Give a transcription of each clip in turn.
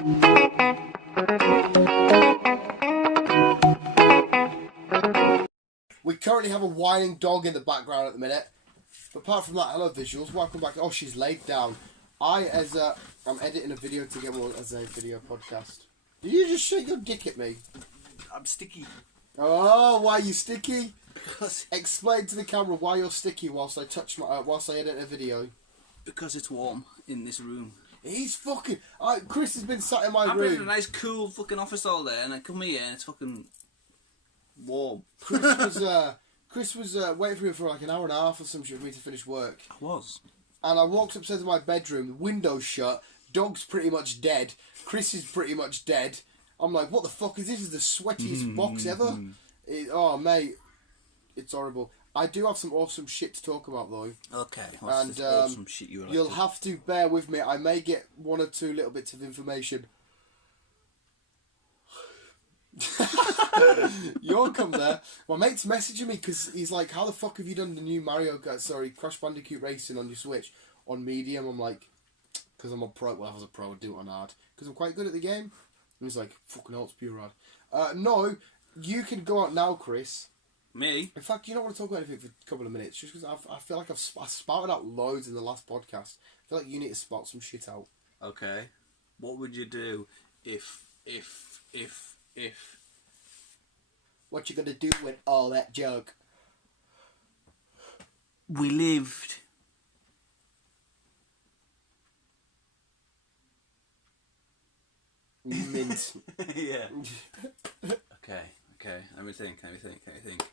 We currently have a whining dog in the background at the minute. But apart from that, hello visuals, welcome back. Oh, she's laid down. I'm editing a video to get more as a video podcast. Did you just shake your dick at me? I'm sticky. Oh, why are you sticky? Because Explain to the camera why you're sticky whilst I edit a video. Because it's warm in this room. He's fucking... Chris has been sat in my I've been in a room. nice cool fucking office all day and I come here and it's fucking warm. Chris was waiting for me for like an hour and a half or some shit for me to finish work. I was. And I walked upstairs to my bedroom, the window's shut, dog's pretty much dead, Chris is pretty much dead. I'm like, what the fuck is this? This is the sweatiest box ever. Oh, mate, it's horrible. I do have some awesome shit to talk about, though. Okay, what's this awesome shit you like? You'll have to bear with me. I may get one or two little bits of information. You'll come there. My mate's messaging me because he's like, how the fuck have you done the new Crash Bandicoot Racing on your Switch on medium? I'm like, because I'm a pro. Well, I was a pro, I'd do it on hard because I'm quite good at the game. And he's like, fucking hell, it's pure rad. No, you can go out now, Chris. Me? In fact, you don't want to talk about anything for a couple of minutes, just because I feel like I spouted out loads in the last podcast. I feel like you need to spout some shit out. Okay. What would you do if... What you gonna do with all that junk? We lived... Mint. Yeah. Okay. Let me think.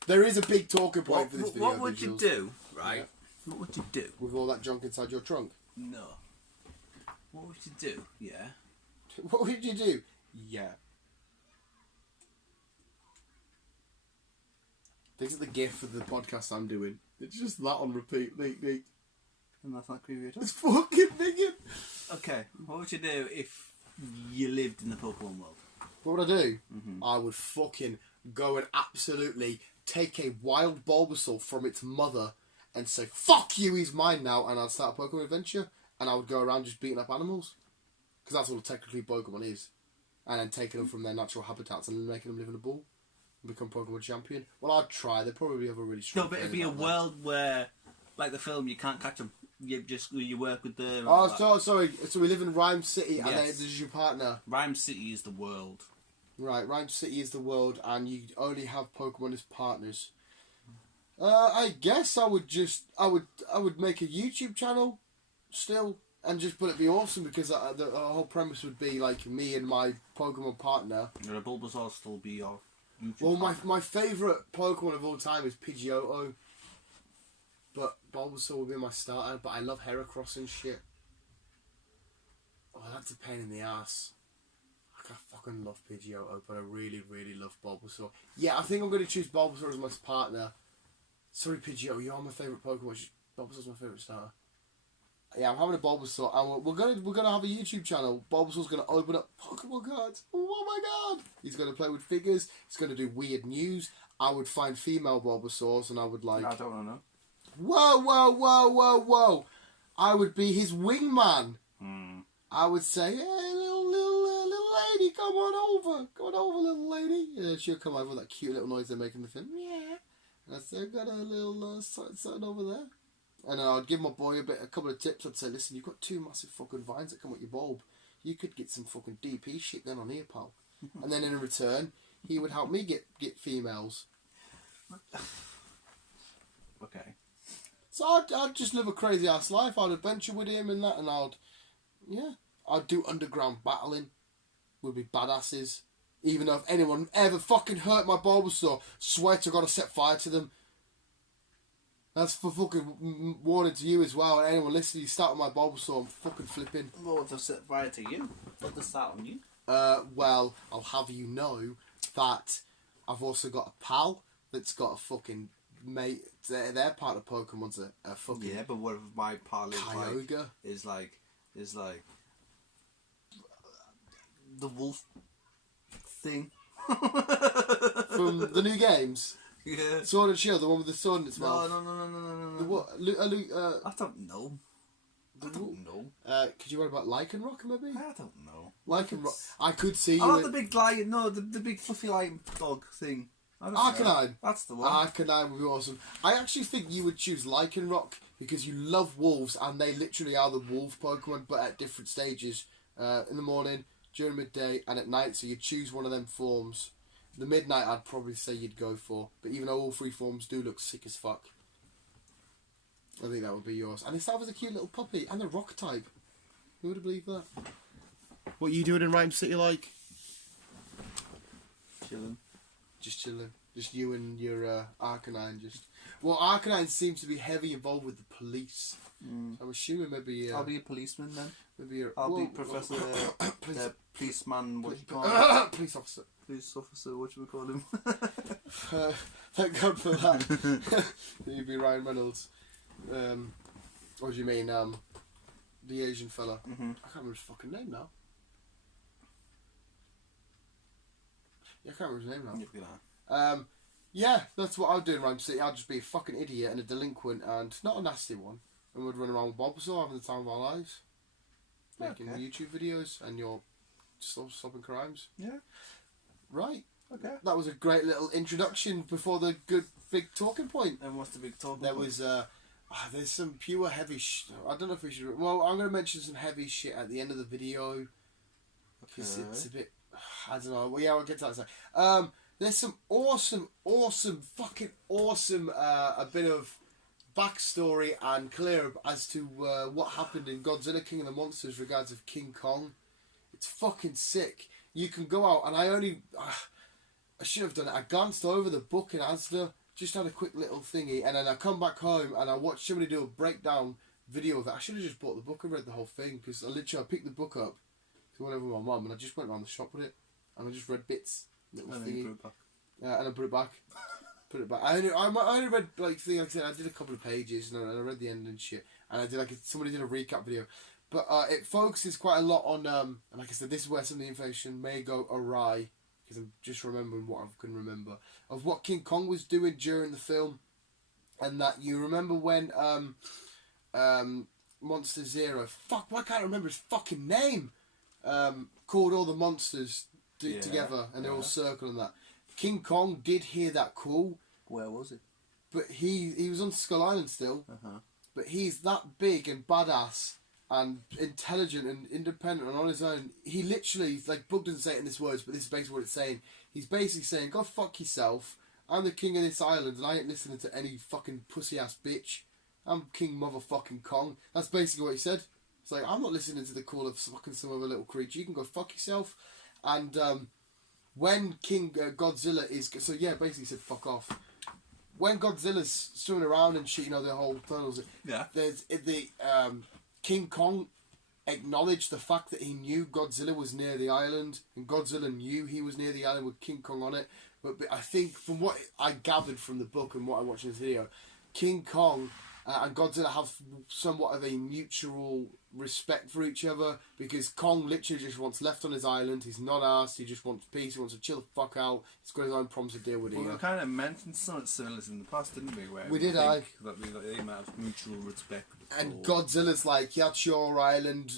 There is a big talking point for this video. What would you do, right? Yeah. What would you do? With all that junk inside your trunk? No. What would you do? Yeah. What would you do? Yeah. This is the gif for the podcast I'm doing. It's just that on repeat. And that's not creepy at all? It's fucking big. Okay. What would you do if you lived in the Pokemon world? What would I do? I would fucking go and absolutely take a wild Bulbasaur from its mother and say, fuck you, he's mine now, and I'd start a Pokemon adventure, and I would go around just beating up animals. Because that's all technically Pokemon is. And then taking them from their natural habitats and making them live in a ball and become Pokemon champion. Well, I'd try. They'd probably have a really strong... No, but it'd be a world where, like the film, you can't catch them. You work with them. Oh, sorry. So we live in Rhyme City, and then this is your partner. Rhyme City is the world. Right, Rhyme City is the world, and you only have Pokemon as partners. I guess I would make a YouTube channel, still, and just put it be awesome because the whole premise would be like me and my Pokemon partner. Would a Bulbasaur still be your YouTube? Well, my favourite Pokemon of all time is Pidgeotto. But Bulbasaur would be my starter, but I love Heracross and shit. Oh, that's a pain in the ass. I fucking love Pidgeotto, but I really, really love Bulbasaur. Yeah, I think I'm going to choose Bulbasaur as my partner. Sorry, Pidgeotto, you're my favourite Pokemon. Bulbasaur's my favourite starter. Yeah, I'm having a Bulbasaur, and we're gonna have a YouTube channel. Bulbasaur's gonna open up Pokemon cards. Oh my god! He's gonna play with figures. He's gonna do weird news. I would find female Bulbasaurs, and I would like... I don't want to know. Whoa! I would be his wingman. I would say, hey, little lady, come on over, little lady. And she'll come over with that cute little noise they make in the film. Yeah. And I'd say, I've got a little something over there. And then I'd give my boy a couple of tips. I'd say, listen, you've got 2 massive fucking vines that come with your bulb. You could get some fucking DP shit then on here, pal. And then in return, he would help me get females. Okay. So I'd just live a crazy ass life. I'd adventure with him and that, and I'd do underground battling. We'd be badasses. Even though if anyone ever fucking hurt my Bulbasaur, swear to God I set fire to them. That's for fucking warning to you as well. And anyone listening, you start with my Bulbasaur, I'm fucking flipping. Lord, I've set fire to you. What does that on you? Well, I'll have you know that I've also got a pal that's got a fucking mate. Their part of Pokemon's a fucking... Yeah, but what if my pal is like the wolf thing from the new games? Yeah. Sword and Shield, the one with the sword in its mouth. No. The what? I don't know. Could you write about Lycanroc maybe? I don't know. Lycan Rock. I could see you. I like the big lion. No, the big fluffy lion dog thing. Arcanine. That's the one. Arcanine would be awesome. I actually think you would choose Lycan Rock because you love wolves and they literally are the wolf Pokemon, but at different stages. In the morning, during midday, and at night. So you choose one of them forms. The midnight, I'd probably say you'd go for, but even though all three forms do look sick as fuck, I think that would be yours. And it started with a cute little puppy and a rock type. Who would have believed that? What are you doing in Rhyme City like? Chilling. Just chilling. Just you and your Arcanine. Well, Arcanine seems to be heavy involved with the police. So I'm assuming maybe. I'll be a policeman then. Maybe I'll be Professor. The policeman. What you call him? Police officer. Police officer. What should we call him? Thank God for that. You'd be Ryan Reynolds. What do you mean? The Asian fella. I can't remember his fucking name now. Yeah, I can't remember his name now. Yeah, that's what I'd do in Rhyme City. I'd just be a fucking idiot and a delinquent and not a nasty one. And we'd run around with Bulbasaur having the time of our lives. Making YouTube videos and you're stopping crimes. Yeah. Right. Okay. That was a great little introduction before the good big talking point. And what's the big talking There point? was, there's some pure heavy I don't know if we should... Well, I'm going to mention some heavy shit at the end of the video. Because it's a bit... I don't know. Well, yeah, we'll get to that in a sec. There's some fucking awesome, a bit of backstory and clear up as to what happened in Godzilla King of the Monsters regards of King Kong. It's fucking sick. You can go out, and I should have done it. I glanced over the book in Asda, just had a quick little thingy, and then I come back home and I watched somebody do a breakdown video of it. I should have just bought the book and read the whole thing, because I picked the book up to went over with my mum, and I just went around the shop with it, and I just read bits. Little thingy. And I put it back. Put it back. I only read like I said, I did a couple of pages and I read the end and shit. And I did somebody did a recap video, but it focuses quite a lot on and like I said, this is where some of the information may go awry because I'm just remembering what I can remember of what King Kong was doing during the film, and that you remember when Monster Zero. Fuck, why can't I remember his fucking name? Called all the monsters together and they're all circling that. King Kong did hear that call. Where was it? But he was on Skull Island still. But he's that big and badass and intelligent and independent and on his own. He literally, like, Bug doesn't say it in this words, but this is basically what it's saying. He's basically saying, go fuck yourself. I'm the king of this island and I ain't listening to any fucking pussy ass bitch. I'm King motherfucking Kong. That's basically what he said. It's like, I'm not listening to the call of fucking some other little creature. You can go fuck yourself. And when King Godzilla is... So, yeah, basically said fuck off. When Godzilla's swimming around and shit, you know, the whole tunnels... Yeah. There's the... King Kong acknowledged the fact that he knew Godzilla was near the island. And Godzilla knew he was near the island with King Kong on it. But I think, from what I gathered from the book and what I watched in this video, King Kong... and Godzilla have somewhat of a mutual respect for each other, because Kong literally just wants left on his island. He's not arsed. He just wants peace. He wants to chill the fuck out. He's got his own problems to deal with. Well, we kind of mentioned something similar in the past, didn't we? Where we did, that they might have mutual respect. And Godzilla's like, yeah, it's your island,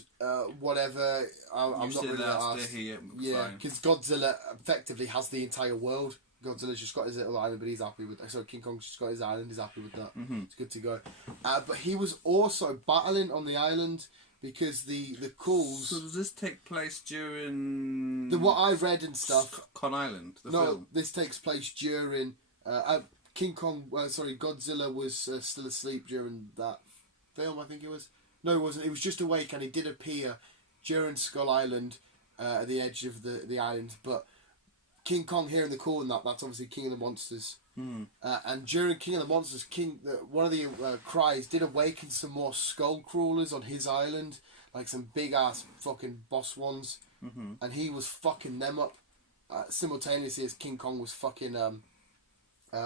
whatever. I'm not really that arsed. Yeah, because Godzilla effectively has the entire world. Godzilla's just got his little island, but he's happy with that. So King Kong's just got his island, he's happy with that. It's good to go. But he was also battling on the island because the calls... So does this take place during... what I read and stuff... Con Island, the no, film? This takes place during... Godzilla was still asleep during that film, I think it was. No, it wasn't. He was just awake and he did appear during Skull Island at the edge of the island, but... King Kong hearing the call and that's obviously King of the Monsters. And during King of the Monsters, one of the cries did awaken some more skull crawlers on his island, like some big ass fucking boss ones, and he was fucking them up simultaneously as King Kong was fucking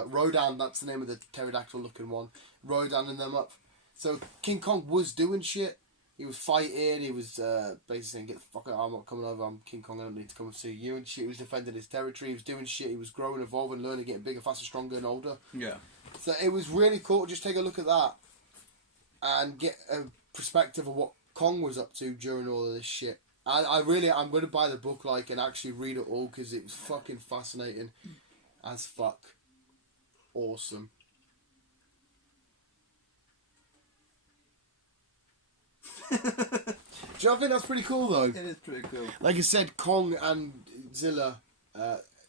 Rodan. That's the name of the pterodactyl looking one. Rodaning them up. So King Kong was doing shit. He was fighting, he was basically saying, get the fuck out, I'm not coming over, I'm King Kong, I don't need to come and see you and shit. He was defending his territory, he was doing shit, he was growing, evolving, learning, getting bigger, faster, stronger and older. Yeah. So it was really cool to just take a look at that and get a perspective of what Kong was up to during all of this shit. I'm going to buy the book, like, and actually read it all, because it was fucking fascinating as fuck. Awesome. Do you not think that's pretty cool, though? It is pretty cool. Like I said, Kong and Zilla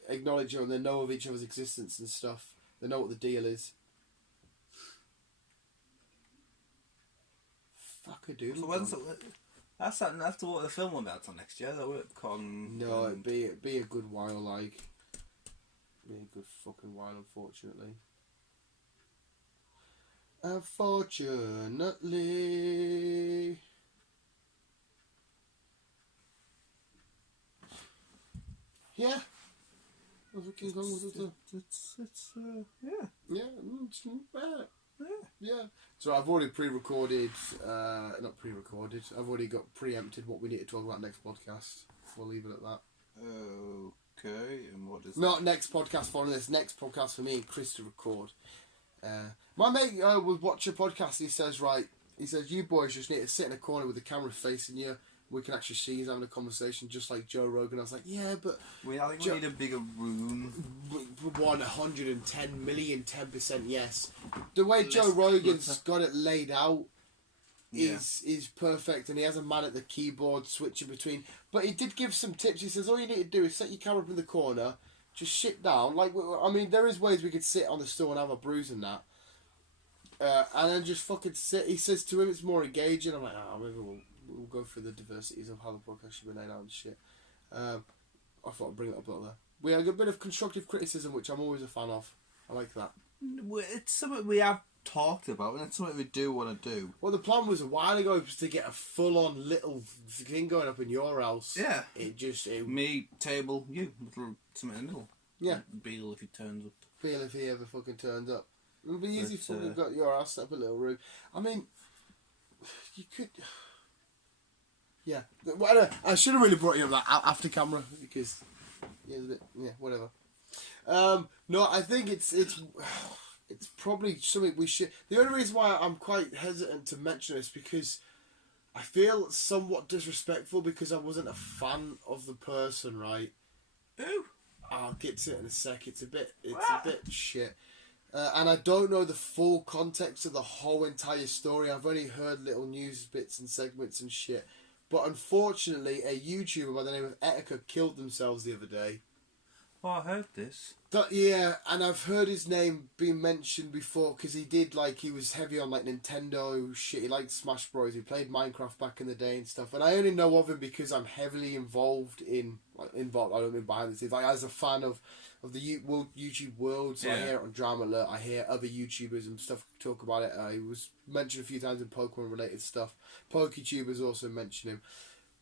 acknowledge each other, they know of each other's existence and stuff. They know what the deal is. Fuck a doodle. So when's that's what the film will be out on next year, though, won't it? Kong. No, it'd be a good while, like. Be a good fucking while, unfortunately. Unfortunately. Yeah. King Kong was it? Yeah. Yeah, it's not bad. Yeah. Yeah. So I've already pre-recorded, not pre-recorded, I've already got preempted what we need to talk about next podcast. We'll leave it at that. Okay, and what is Not next podcast following this, next podcast for me and Chris to record. My mate would watch a podcast and he says, you boys just need to sit in a corner with the camera facing you. We can actually see he's having a conversation just like Joe Rogan. I was like, yeah, but... I think we need a bigger room. 110 million, 10% yes. The way Joe Rogan's got it laid out is perfect, and he has a man at the keyboard switching between. But he did give some tips. He says, all you need to do is set your camera up in the corner, just sit down. Like, I mean, there is ways we could sit on the stool and have a bruise and that. And then just fucking sit. He says to him it's more engaging. I'm like, maybe we'll go through the diversities of how the podcast should be laid out and shit. I thought I'd bring it up there. We had a bit of constructive criticism, which I'm always a fan of. I like that. It's something we have talked about, and it's something we do want to do. Well, the plan was a while ago was to get a full-on little thing going up in your house. Yeah. Me, table, you, little something in the middle. Yeah. Beale if he turns up. Beale if he ever fucking turns up. It'll be easy for you. Got your house, set up a little room. I mean, you could... Yeah, well, I should have really brought you up that after camera because, whatever. No, I think it's probably something we should. The only reason why I'm quite hesitant to mention this because I feel somewhat disrespectful because I wasn't a fan of the person, right? Who? I'll get to it in a sec. It's a bit shit. And I don't know the full context of the whole entire story. I've only heard little news bits and segments and shit. But unfortunately, a YouTuber by the name of Etika killed themselves the other day. Oh, I heard this. Yeah, and I've heard his name being mentioned before because he was heavy on like Nintendo shit. He liked Smash Bros. He played Minecraft back in the day and stuff. And I only know of him because I'm heavily involved in. I don't mean behind the scenes. Like as a fan of the YouTube world, so I hear it on Drama Alert. I hear other YouTubers and stuff talk about it. He was mentioned a few times in Pokemon related stuff. PokeTubers also mention him,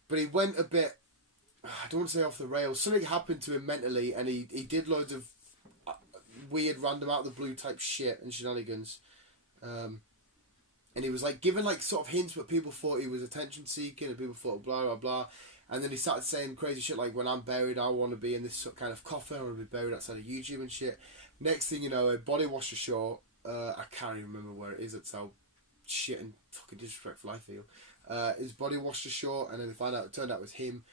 but he went a bit. I don't want to say off the rails. Something happened to him mentally, and he did loads of weird, random, out of the blue type shit and shenanigans. And he was like giving like sort of hints, but people thought he was attention seeking, and people thought blah blah blah. And then he started saying crazy shit like, when I'm buried, I want to be in this kind of coffin. I want to be buried outside of YouTube and shit. Next thing you know, a body washed ashore. I can't even remember where it is. That's how shit and fucking disrespectful I feel. His body washed ashore, and then it turned out it was him.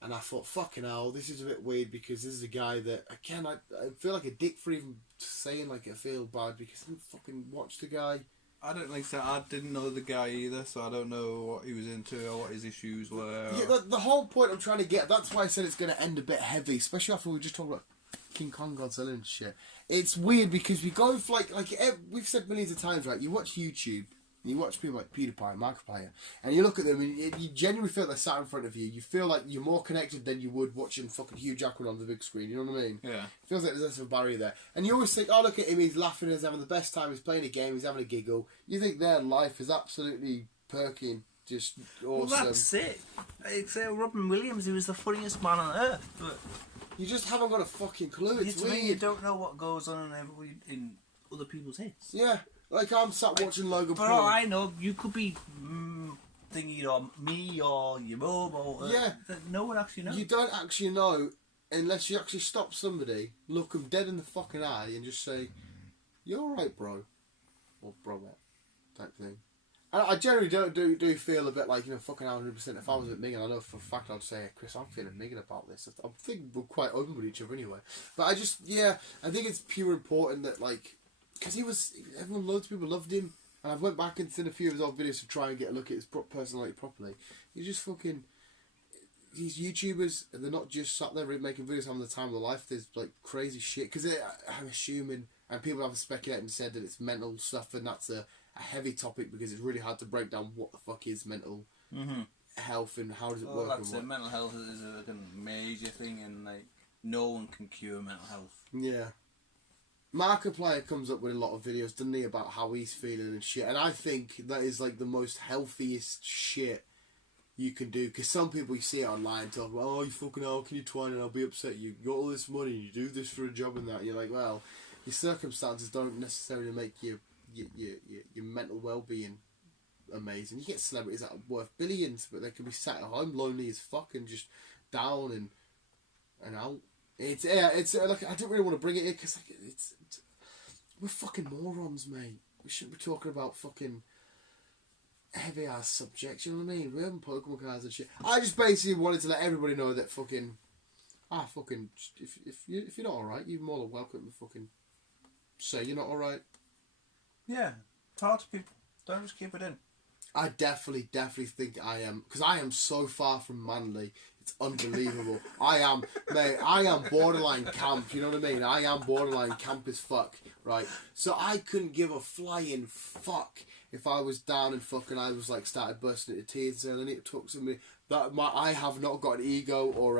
And I thought, fucking hell, this is a bit weird because this is a guy that, again, I feel like a dick for even saying like I feel bad because I didn't fucking watch the guy. I don't think so. I didn't know the guy either, so I don't know what he was into or what his issues were. Yeah, the whole point I'm trying to get, that's why I said it's going to end a bit heavy, especially after we just talked about King Kong, Godzilla and shit. It's weird because we go for we've said millions of times, right? You watch YouTube, you watch people like PewDiePie and Markiplier, and you look at them and you genuinely feel they're sat in front of you. You feel like you're more connected than you would watching fucking Hugh Jackman on the big screen, you know what I mean? Yeah. It feels like there's less of a barrier there. And you always think, oh, look at him, he's laughing, he's having the best time, he's playing a game, he's having a giggle. You think their life is absolutely perky and just awesome. Well, that's it. It's Robin Williams, he was the funniest man on earth, but... You just haven't got a fucking clue, it's weird. You don't know what goes on in other people's heads. Yeah. Like, I'm sat watching Logan Paul. For all I know, you could be thinking of me or your mum or... no one actually knows. You don't actually know unless you actually stop somebody, look them dead in the fucking eye and just say, you're alright, bro. Or bro, type thing. I generally do feel a bit like, you know, fucking 100%. If I was at Megan, I know for a fact I'd say, Chris, I'm feeling Megan about this. I think we're quite open with each other anyway. But I think it's pure important that, like, because loads of people loved him. And I've went back and seen a few of his old videos to try and get a look at his personality properly. He's just fucking... These YouTubers, they're not just sat there making videos having the time of their life. There's, like, crazy shit. Because I'm assuming, and people have speculated and said that it's mental stuff, and that's a heavy topic because it's really hard to break down what the fuck is mental health and how does it work. That's it. Mental health is a major thing, and, like, no one can cure mental health. Yeah. Markiplier comes up with a lot of videos, doesn't he, about how he's feeling and shit. And I think that is, like, the most healthiest shit you can do. Because some people, you see it online, talk about, oh, you fucking hell, can you twine and I'll be upset. You got all this money, you do this for a job and that. You're like, well, your circumstances don't necessarily make your mental well-being amazing. You get celebrities that are worth billions, but they can be sat at home lonely as fuck and just down and out. It's like, I don't really want to bring it in because, like, we're fucking morons, mate. We shouldn't be talking about fucking heavy ass subjects. You know what I mean? We haven't Pokemon cards and shit. I just basically wanted to let everybody know that fucking if you're not alright, you're more than welcome to fucking say you're not alright. Yeah, talk to people. Don't just keep it in. I definitely think I am, because I am so far from manly. It's unbelievable. I am borderline camp, you know what I mean? I am borderline camp as fuck, right? So I couldn't give a flying fuck if I was down and fucking I was like started bursting into tears and I need to talk to somebody. I have not got an ego or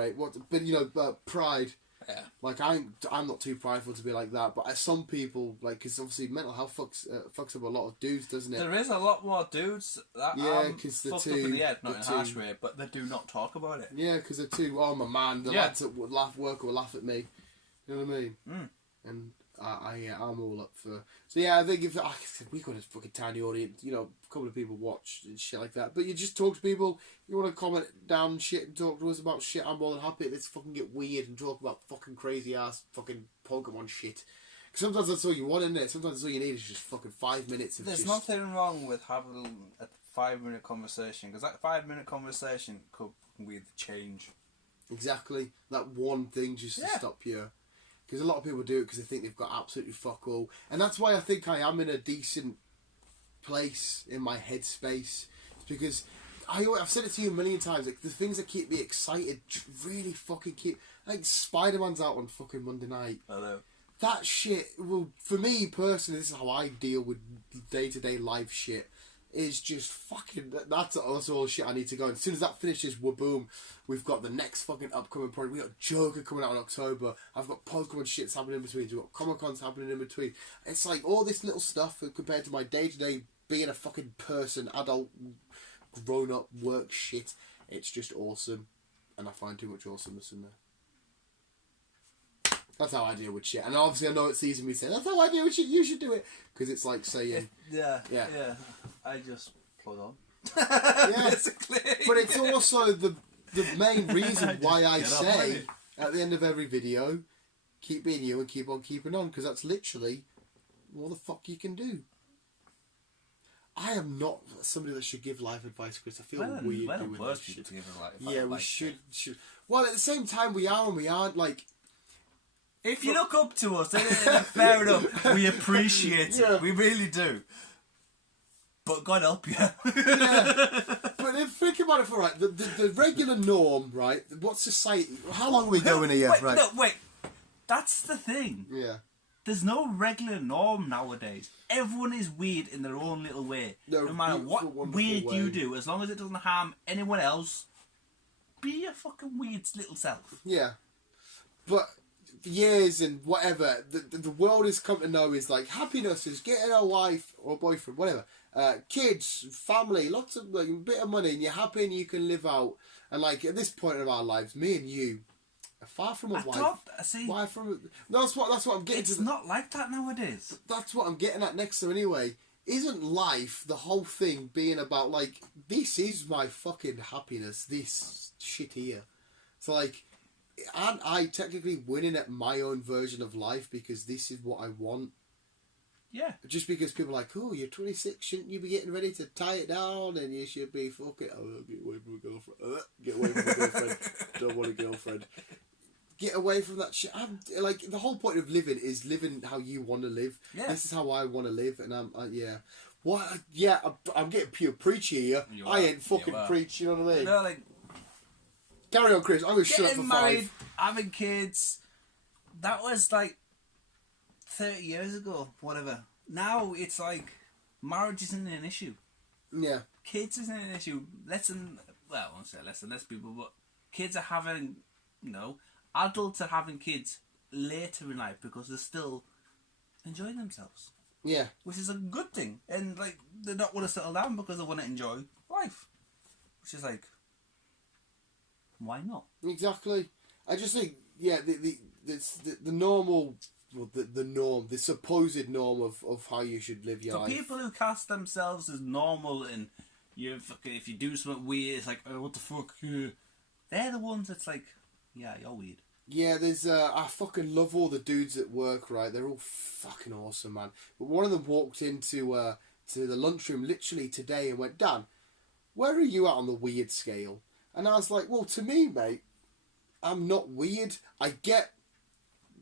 but you know, pride. Yeah. Like I'm not too prideful to be like that, but some people, like, because obviously mental health fucks up a lot of dudes, doesn't it? There is a lot more dudes that fucked up in the head, not in a harsh way, but they do not talk about it. Yeah, because they're too, oh my man, the lads that would work will laugh at me. You know what I mean? And I'm all up for. So yeah, I think if we got a fucking tiny audience, you know, a couple of people watch and shit like that. But you just talk to people. You want to comment down shit and talk to us about shit. I'm more than happy. Let's fucking get weird and talk about fucking crazy ass fucking Pokemon shit. Sometimes that's all you want, isn't it? Sometimes all you need is just fucking 5 minutes of. There's nothing wrong with having a 5-minute conversation, because that 5-minute conversation could with change. Exactly, that one thing just to stop you. Because a lot of people do it because they think they've got absolutely fuck all. And that's why I think I am in a decent place in my headspace. It's because I've said it to you a million times. Like, the things that keep me excited really fucking keep... Like, Spider-Man's out on fucking Monday night. Hello. That shit, well, for me personally, this is how I deal with day-to-day life shit. Is just fucking... That's all shit I need to go. And as soon as that finishes, boom, we've got the next fucking upcoming project. We've got Joker coming out in October. I've got Pokemon shit's happening in between. We've got Comic-Cons happening in between. It's like all this little stuff compared to my day-to-day being a fucking person, adult, grown-up work shit. It's just awesome. And I find too much awesomeness in there. That's how I deal with shit. And obviously I know it's easy for me to say, that's how I deal with shit, you should do it. Because it's like saying... Yeah. I just plug on. Basically. But it's also the main reason why I say, at the end of every video, keep being you and keep on keeping on. Because that's literally all the fuck you can do. I am not somebody that should give life advice, Chris. I feel weird doing this shit. Yeah, we should. Well, at the same time, we are and we aren't, like... If you look up to us, then fair enough. We appreciate it. We really do. But God help you. Yeah. But if think about it for right, the regular norm, right? What society? How long are we going here? Wait, right? No, wait. That's the thing. Yeah. There's no regular norm nowadays. Everyone is weird in their own little way. No matter what weird you do, as long as it doesn't harm anyone else, be your fucking weird little self. Yeah. But years and whatever, the world has come to know is like happiness is getting a wife or boyfriend, whatever. Kids, family, lots of like, a bit of money, and you're happy and you can live out. And like at this point in our lives, me and you are far from a wife. That's what I'm getting to. It's not like that nowadays. That's what I'm getting at next. So anyway, isn't life the whole thing being about like this is my fucking happiness? This shit here. So like, aren't I technically winning at my own version of life because this is what I want? Yeah. Just because people are like, oh, you're 26, shouldn't you be getting ready to tie it down? And you should be fucking, oh, get away from a girlfriend. Get away from a girlfriend. Don't want a girlfriend. Get away from that shit. I'm like, the whole point of living is living how you want to live. Yeah. This is how I want to live, and I'm getting pure preachy here. I ain't fucking preach. You know what I mean? No, like, carry on, Chris. I'm gonna shut up for married, 5. having kids. That was like 30 years ago, whatever. Now it's like marriage isn't an issue. Yeah. Kids isn't an issue. I won't say less people, but kids are having, adults are having kids later in life because they're still enjoying themselves. Yeah. Which is a good thing. And, like, they don't want to settle down because they want to enjoy life. Which is like, why not? Exactly. I just think, the normal... Well, the norm, the supposed norm of how you should live your life. So people who cast themselves as normal and if you do something weird, it's like, oh, what the fuck? They're the ones that's like, yeah, you're weird. Yeah, there's I fucking love all the dudes at work, right? They're all fucking awesome, man. But one of them walked into to the lunchroom literally today and went, Dan, where are you at on the weird scale? And I was like, well, to me, mate, I'm not weird. I get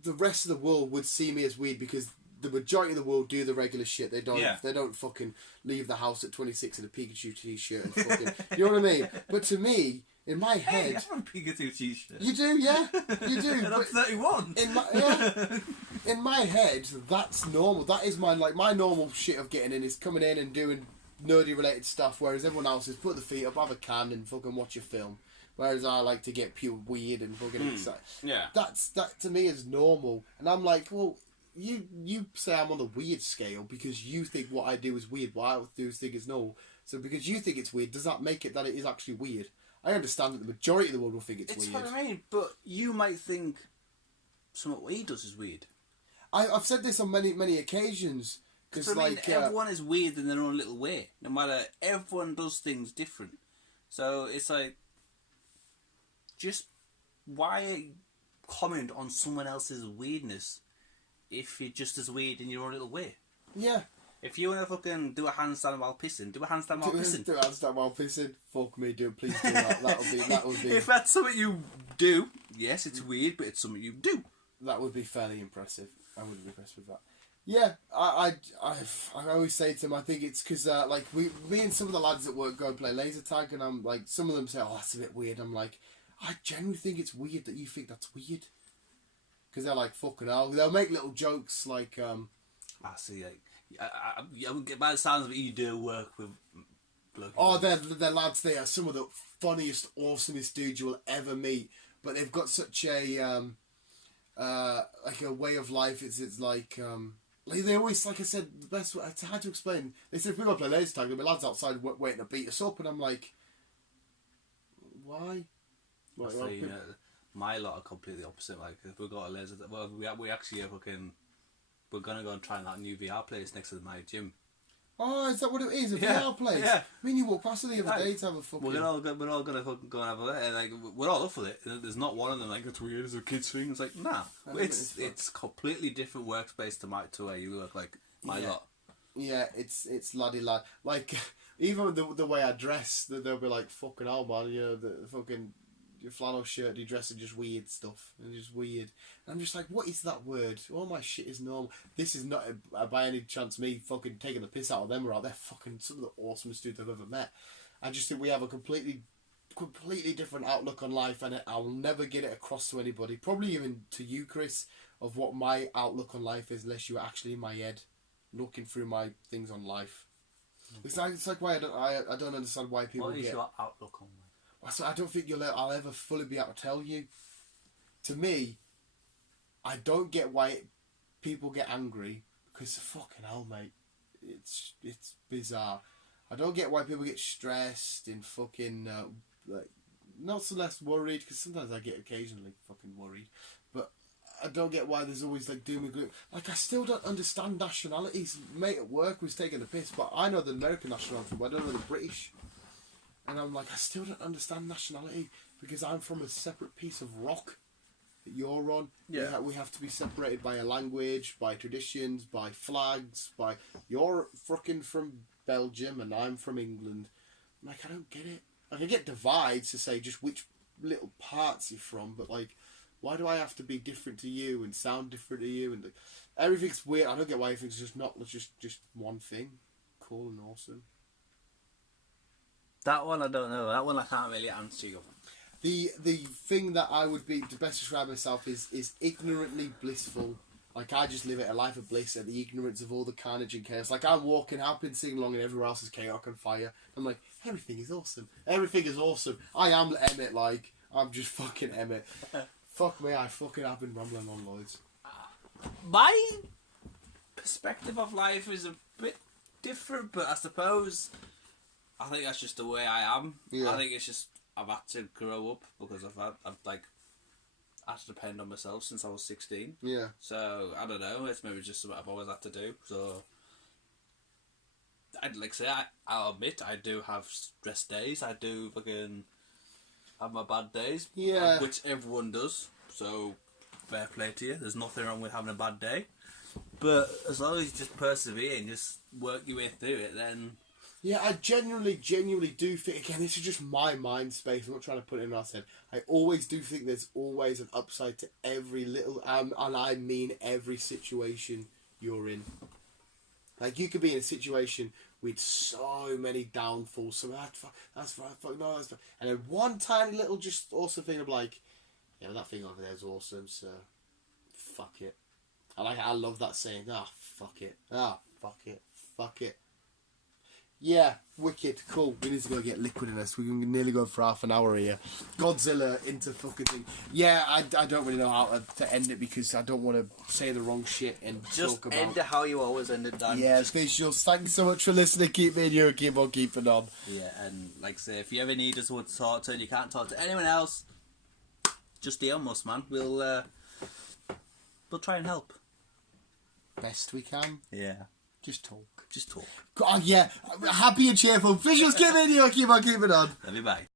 the rest of the world would see me as weird because the majority of the world do the regular shit. They don't. Yeah. They don't fucking leave the house at 26 in a Pikachu t-shirt and fucking. You know what I mean? But to me, in my head, I have a Pikachu t-shirt. You do, yeah, you do. And I'm 31. In my head, that's normal. That is my normal shit of getting in is coming in and doing nerdy related stuff. Whereas everyone else is put the feet up, have a can, and fucking watch a film. Whereas I like to get pure weird and fucking excited. Yeah. That to me is normal. And I'm like, well, you say I'm on the weird scale because you think what I do is weird. What I do is think it's normal. So because you think it's weird, does that make it that it is actually weird? I understand that the majority of the world will think it's weird. It's what I mean, but you might think something what he does is weird. I've said this on many occasions. Because everyone is weird in their own little way. No matter, everyone does things different. So it's like, just why comment on someone else's weirdness if you're just as weird in your own little way? Yeah. If you want to fucking do a handstand while pissing, do a handstand while pissing. Do a handstand while pissing. Fuck me, please do that. That would be. If that's something you do, yes, it's weird, but it's something you do. That would be fairly impressive. I would be impressed with that. Yeah, I always say to them, I think it's because me and some of the lads at work go and play laser tag, and I'm like, some of them say, oh, that's a bit weird. I'm like, I genuinely think it's weird that you think that's weird. Because they're like, fucking hell. They'll make little jokes like... I see, like... by the sounds of it, you do work with... They're lads, they are some of the funniest, awesomest dudes you will ever meet. But they've got such a... like a way of life. It's like... they always, like I said, the best way... It's hard to explain. They said, if we go play laser tag, there'll be lads outside waiting to beat us up. And I'm like... Why? My lot are completely opposite. Like, if we got a laser, we actually are fucking. We're gonna go and try that new VR place next to my gym. Oh, is that what it is? A VR place? Yeah. I mean, you walked past it the other day to have a fucking. We're all gonna fucking go and have a look. And like, we're all up for it. There's not one of them like it's weird as a kid's thing. It's like nah, it's completely different workspace to where you work. Like my lot. Yeah, it's laddie lad. Like even the way I dress, they'll be like fucking hell, man. You know the fucking. Your flannel shirt, you dress in just weird stuff, and just weird. And I'm just like, what is that word? All my shit is normal. This is not by any chance me fucking taking the piss out of them or out. They're fucking some of the awesomest dudes I've ever met. I just think we have a completely different outlook on life, and I'll never get it across to anybody. Probably even to you, Chris, of what my outlook on life is, unless you're actually in my head, looking through my things on life. Mm-hmm. It's like why I don't understand why people. What is your outlook on life? So I don't think I'll ever fully be able to tell you. To me, I don't get why people get angry because fucking hell, mate, it's bizarre. I don't get why people get stressed and fucking like not so less worried because sometimes I get occasionally fucking worried, but I don't get why there's always like doom and gloom. Like I still don't understand nationalities. Mate at work was taking the piss, but I know the American national anthem, but I don't know the British. And I'm like, I still don't understand nationality because I'm from a separate piece of rock. that you're on. Yeah. We have to be separated by a language, by traditions, by flags, by... You're fucking from Belgium and I'm from England. I'm like, I don't get it. Like, I get divides to say just which little parts you're from, but, like, why do I have to be different to you and sound different to you? And like, everything's weird. I don't get why everything's just not just one thing. Cool and awesome. That one I don't know. That one I can't really answer you. The thing that I would be to best describe myself is ignorantly blissful. Like, I just live a life of bliss and the ignorance of all the carnage and chaos. Like, I'm walking, I've been singing along and everywhere else is chaotic and fire. I'm like, everything is awesome. Everything is awesome. I am Emmett, like, I'm just fucking Emmett. Fuck me, I've been rambling on loads. My perspective of life is a bit different, but I suppose I think that's just the way I am. Yeah. I think it's just I've had to grow up because I've had to depend on myself since I was 16. Yeah. So I don't know. It's maybe just something I've always had to do. So I'd like to say I'll admit I do have stress days. I do fucking have my bad days. Yeah. Which everyone does. So fair play to you. There's nothing wrong with having a bad day. But as long as you just persevere and just work your way through it, then... Yeah, I genuinely do think, again, this is just my mind space, I'm not trying to put it in our head. I always do think there's always an upside to every little, and I mean every situation you're in. Like, you could be in a situation with so many downfalls, so that's right, no, that's fine. And then one tiny little just awesome thing of like, yeah, that thing over there is awesome, so fuck it. I love that saying, fuck it. Fuck it. Fuck it. Yeah, wicked, cool. We need to go get liquid in us. We're nearly going for half an hour here. Godzilla into fucking thing. Yeah, I don't really know how to end it because I don't want to say the wrong shit and just talk about... end it how you always end it, Dan. Yeah, visuals. Thank you so much for listening. Keep me and you keep on keeping on. Yeah, and like I say, if you ever need us to talk to and you can't talk to anyone else, just DM us, man. We'll try and help. Best we can. Yeah. Just talk. Just talk. Oh, yeah. Happy and cheerful. Visuals, keep me and you keep on keeping on. Love you, bye.